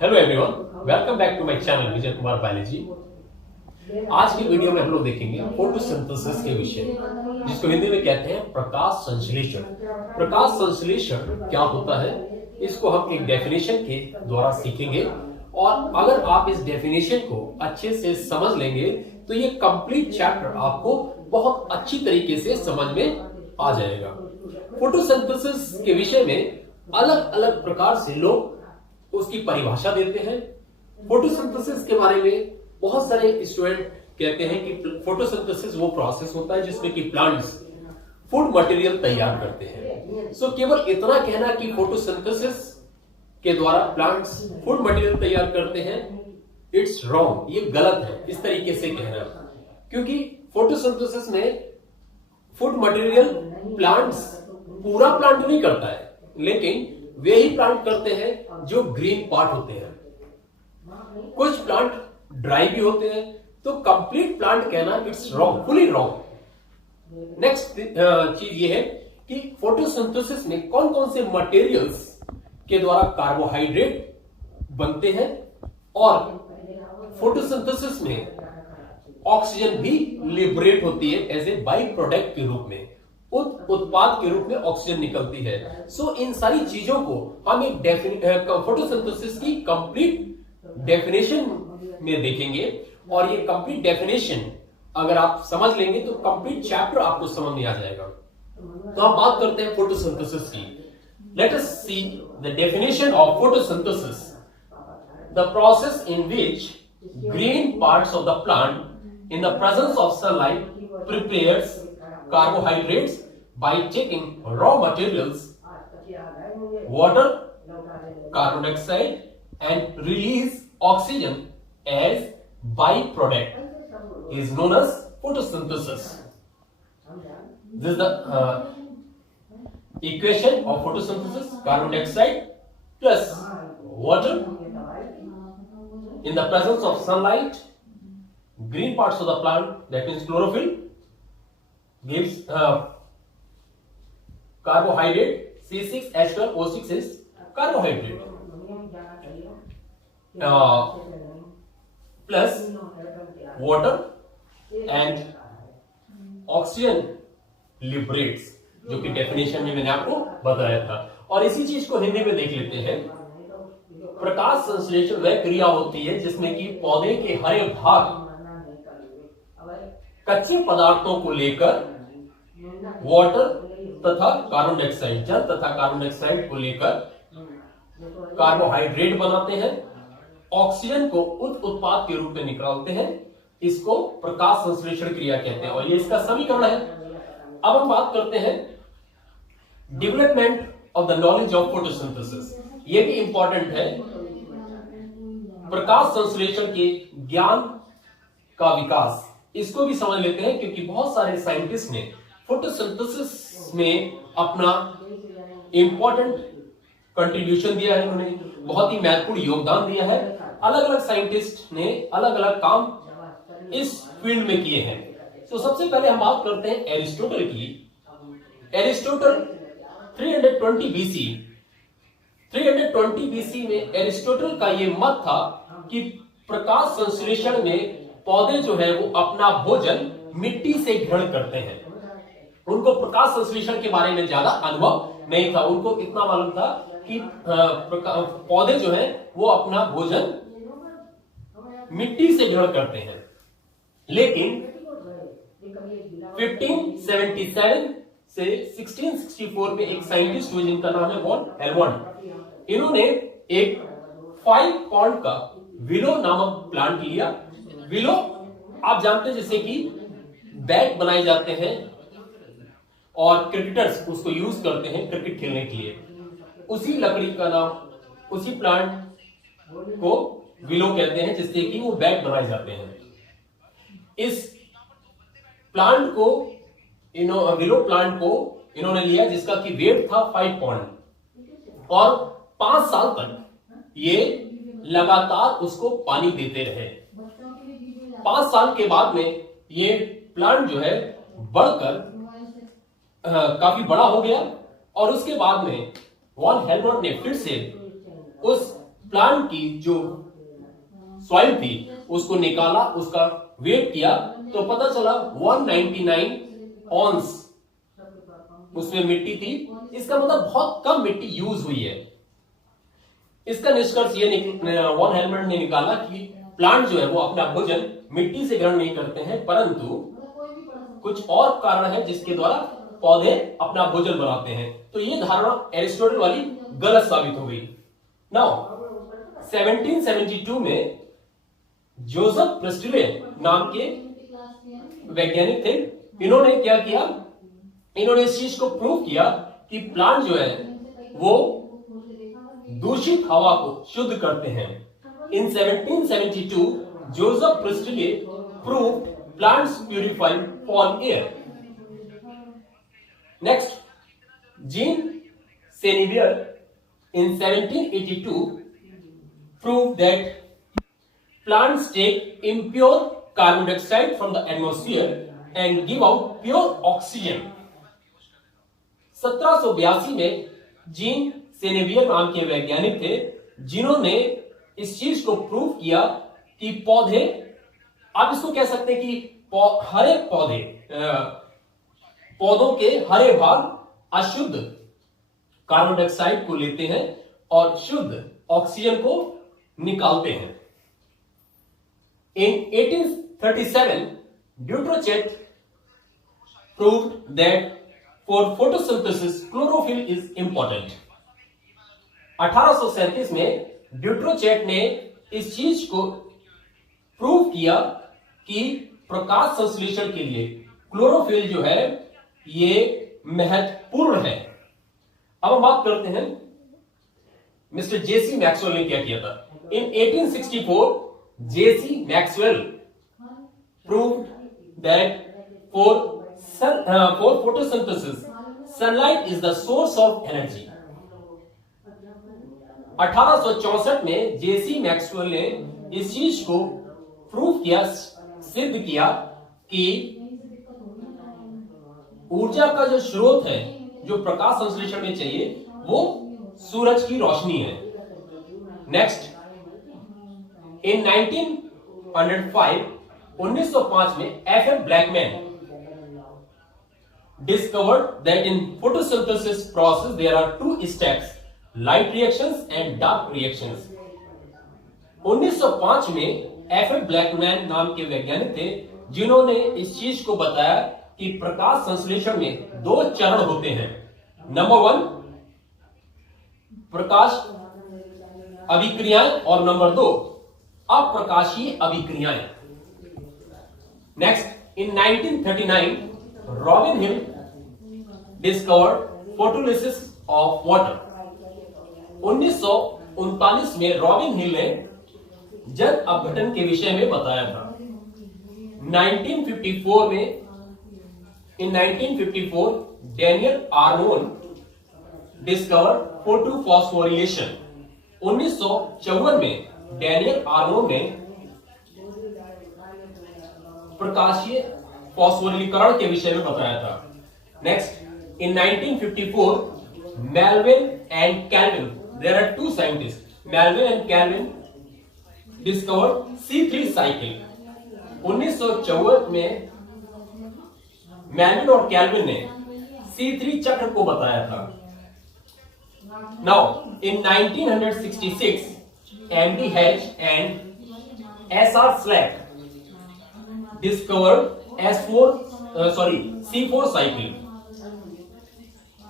Hello everyone, welcome back to my channel Vijay Kumar biology. आज की video में हम लोग देखेंगे फोटोसिंथेसिस के विषय, जिसको हिंदी में कहते हैं प्रकाश संश्लेषण। प्रकाश संश्लेषण क्या होता है, इसको हम एक डेफिनेशन के द्वारा सीखेंगे, और अगर आप इस डेफिनेशन को अच्छे से समझ लेंगे तो ये कंप्लीट चैप्टर आपको बहुत अच्छी तरीके से समझ में आ जाएगा। फोटोसिंथेसिस के विषय में अलग अलग प्रकार से लोग उसकी परिभाषा देते हैं। फोटोसिंथेसिस के बारे में बहुत सारे स्टूडेंट कहते हैं कि फोटोसिंथेसिस वो प्रोसेस होता है जिसमें कि प्लांट्स फूड मटेरियल तैयार करते हैं। सो केवल इतना कहना कि फोटोसिंथेसिस के द्वारा प्लांट्स फूड मटेरियल तैयार करते हैं, इट्स रॉन्ग, ये गलत है इस तरीके से कहना, क्योंकि फोटोसिंथेसिस में फूड मटेरियल प्लांट्स पूरा प्लांट नहीं करता है, लेकिन वे ही प्लांट करते हैं जो ग्रीन पार्ट होते हैं। कुछ प्लांट ड्राई भी होते हैं, तो कंप्लीट प्लांट कहना it's wrong, fully wrong. Next चीज ये है कि फोटोसिंथेसिस में कौन कौन से मटेरियल्स के द्वारा कार्बोहाइड्रेट बनते हैं, और फोटोसिंथेसिस में ऑक्सीजन भी लिबरेट होती है एज ए बाई प्रोडक्ट के रूप में, उत्पाद के रूप में ऑक्सीजन निकलती है। सो इन सारी चीजों को हम एक फोटोसिंथेसिस की कंप्लीट डेफिनेशन में देखेंगे, और ये कंप्लीट डेफिनेशन अगर आप समझ लेंगे तो कंप्लीट चैप्टर आपको समझ में आ जाएगा। तो हम बात करते हैं फोटोसिंथेसिस की। Let us see the definition of photosynthesis, the process in which green parts of the plant in the presence of sunlight prepares carbohydrates by taking raw materials, water, carbon dioxide and release oxygen as byproduct is known as photosynthesis. This is the equation of photosynthesis: carbon dioxide plus water in the presence of sunlight, green parts of the plant, that means chlorophyll, gives carbohydrate. C6H12O6 is carbohydrate, plus water and oxygen liberates, जो कि definition में मैंने आपको बताया था। और इसी चीज को हिंदी में देख लेते हैं। प्रकाश संश्लेषण वह क्रिया होती है जिसमें कि पौधे के हरे भाग कच्चे पदार्थों को लेकर वाटर तथा कार्बन डाइऑक्साइड, जल तथा कार्बन डाइऑक्साइड को लेकर कार्बोहाइड्रेट बनाते हैं, ऑक्सीजन को उत्पाद के रूप में निकालते हैं। इसको प्रकाश संश्लेषण क्रिया कहते हैं, और ये इसका समीकरण है। अब हम बात करते हैं development of the knowledge of photosynthesis. ये भी इंपॉर्टेंट है। प्रकाश संश्लेषण के ज्ञान का विकास, इसको भी समझ लेते हैं, क्योंकि बहुत सारे साइंटिस्ट ने फोटोसिंथेसिस में अपना इंपॉर्टेंट कंट्रीब्यूशन दिया है, उन्होंने बहुत ही महत्वपूर्ण योगदान दिया है। अलग अलग साइंटिस्ट ने अलग अलग काम इस फील्ड में किए हैं। तो सबसे पहले हम बात करते हैं एरिस्टोटल की। एरिस्टोटल 320 बीसी में एरिस्टोटल का यह मत था कि प्रकाश संश्लेषण में पौधे जो है वो अपना भोजन मिट्टी से ग्रहण करते हैं। उनको प्रकाश संश्लेषण के बारे में ज्यादा अनुभव नहीं था, उनको इतना मालूम था कि पौधे जो है वो अपना भोजन मिट्टी से ग्रहण करते हैं। लेकिन 1577 से 1664 में एक साइंटिस्ट हुए जिनका नाम है वॉन हेलमंड। इन्होंने एक 5 पॉइंट का विलो नामक प्लांट लिया। विलो आप जानते हैं जैसे कि बैट बनाए जाते हैं और क्रिकेटर्स उसको यूज करते हैं क्रिकेट खेलने के लिए। उसी लकड़ी का नाम, उसी प्लांट को विलो कहते हैं, जिससे कि वो बैट बनाए जाते हैं। इस प्लांट को विलो प्लांट को इन्होंने लिया, जिसका कि वेट था 5 पॉइंट, और 5 साल तक ये लगातार उसको पानी देते रहे। 5 साल के बाद में ये प्लांट जो है बढ़कर काफी बड़ा हो गया, और उसके बाद में वॉन हेलमंड ने फिर से उस प्लांट की जो सॉइल थी उसको निकाला, उसका वेट किया तो पता चला 199 ऑन्स उसमें मिट्टी थी। इसका मतलब बहुत कम मिट्टी यूज हुई है। इसका निष्कर्ष ये वॉन हेलमेट ने निकाला कि प्लांट जो है वो अपना भोजन मिट्टी से ग्रहण नहीं करते हैं, परंतु कुछ और कारण है जिसके द्वारा पौधे अपना भोजन बनाते हैं। तो ये धारणा एरिस्टोटल वाली गलत साबित हो गई। नाउ 1772 में जोसेफ प्रिस्टले नाम के वैज्ञानिक थे। इन्होंने क्या किया, इन्होंने इस चीज को प्रूव किया कि प्लांट जो है वो दूषित हवा को शुद्ध करते हैं। In 1772 Joseph Priestley proved plants purify foul air. Next, Jean Senebier in 1782 proved that plants take impure carbon dioxide from the atmosphere and give out pure oxygen। 1782 में जीन सेनेवियर नाम के वैज्ञानिक थे जिन्होंने इस चीज को प्रूव किया कि पौधे, आप इसको कह सकते हैं कि हरे पौधे, पौधों के हरे भाग अशुद्ध कार्बन डाइऑक्साइड को लेते हैं और शुद्ध ऑक्सीजन को निकालते हैं। In 1837, Dutronchet proved that for photosynthesis chlorophyll is important। 1837 में ड्यूट्रोचेट ने इस चीज को प्रूव किया कि प्रकाश संश्लेषण के लिए क्लोरोफिल जो है ये महत्वपूर्ण है। अब हम बात करते हैं मिस्टर जेसी मैक्सवेल ने क्या किया था। In 1864 JC Maxwell proved that for photosynthesis sunlight is the source of energy. 1864 में जेसी मैक्सवेल ने इस चीज को प्रूव किया, सिद्ध किया कि ऊर्जा का जो स्रोत है जो प्रकाश संश्लेषण में चाहिए वो सूरज की रोशनी है। नेक्स्ट, इन 1905 में F Blackman discovered that in photosynthesis process there are two steps, light reactions and dark reactions. 1905 में एफ ब्लैकमैन नाम के वैज्ञानिक थे जिन्होंने इस चीज को बताया कि प्रकाश संश्लेषण में दो चरण होते हैं। नंबर 1 प्रकाश अभिक्रियाएं और नंबर 2 अप्रकाशीय अभिक्रियाएं। Next, in 1939 robin hill discovered photolysis of water. 1939 में रॉबिन हिल ने जल अपघटन के विषय में बताया था। 1954 में डेनियल आर्नोन डिस्कवर्ड फोटोफॉस्फोरिलेशन। 1954 में डेनियल आर्नोन ने प्रकाशीय फॉस्फोरिलीकरण के विषय में बताया था। Next, in 1954 Melvin and Calvin, there are two scientist, Melvin and Calvin discovered C3 cycle. 1954 में मेल्विन और कैल्विन ने C3 चक्र को बताया था। Now in 1966 MDH and SR slack discovered C4 cycle.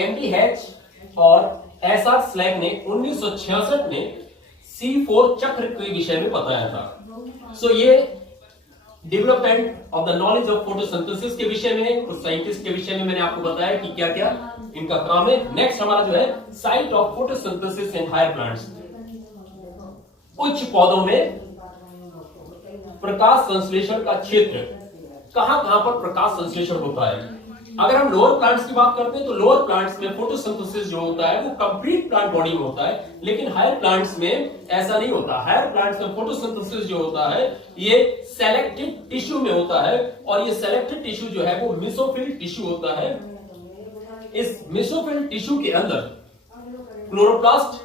MDH और SR स्लैक ने 1966 में C4 चक्र के विषय में बताया था। सो ये development of the knowledge of photosynthesis के विषय में, कुछ साइंटिस्ट के विषय में मैंने आपको बताया कि क्या क्या इनका काम है। नेक्स्ट हमारा जो है site of photosynthesis in higher plants. उच्च पौधों में प्रकाश संश्लेषण का क्षेत्र, कहां कहां पर प्रकाश संश्लेषण होता है। अगर हम लोअर प्लांट्स की बात करते हैं तो लोअर प्लांट्स में फोटोसिंथेसिस जो होता है वो कंप्लीट प्लांट बॉडी में होता है, लेकिन हायर प्लांट्स में ऐसा नहीं होता। हायर प्लांट्स में फोटोसिंथेसिस जो होता है ये सेलेक्टेड टिश्यू में होता है, और ये सेलेक्टेड टिश्यू जो है वो मेसोफिल टिश्यू होता है। इस मेसोफिल टिश्यू के अंदर क्लोरोप्लास्ट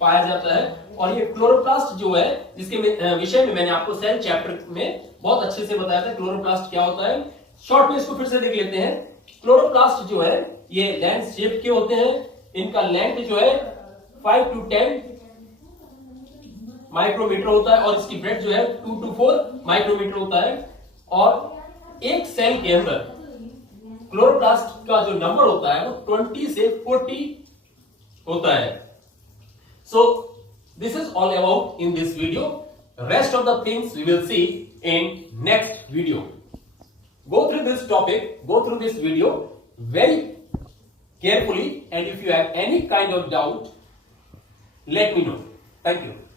पाया जाता है और ये क्लोरोप्लास्ट जो है, जिसके विषय में मैंने आपको सेल चैप्टर में बहुत अच्छे से बताया था क्लोरोप्लास्ट क्या होता है। शॉर्ट में इसको फिर से देख लेते हैं। क्लोरोप्लास्ट जो है ये लेंस शेप के होते हैं। इनका लेंथ जो है 5 to 10 माइक्रोमीटर होता है और इसकी ब्रेथ जो है 2 to 4 माइक्रोमीटर होता है। और एक सेल के अंदर क्लोरोप्लास्ट का जो नंबर होता है वो 20 से 40 होता है। So this is all about in this video. Rest of the things we will see in next video. Go through this topic, go through this video very carefully, and if you have any kind of doubt, let me know. Thank you.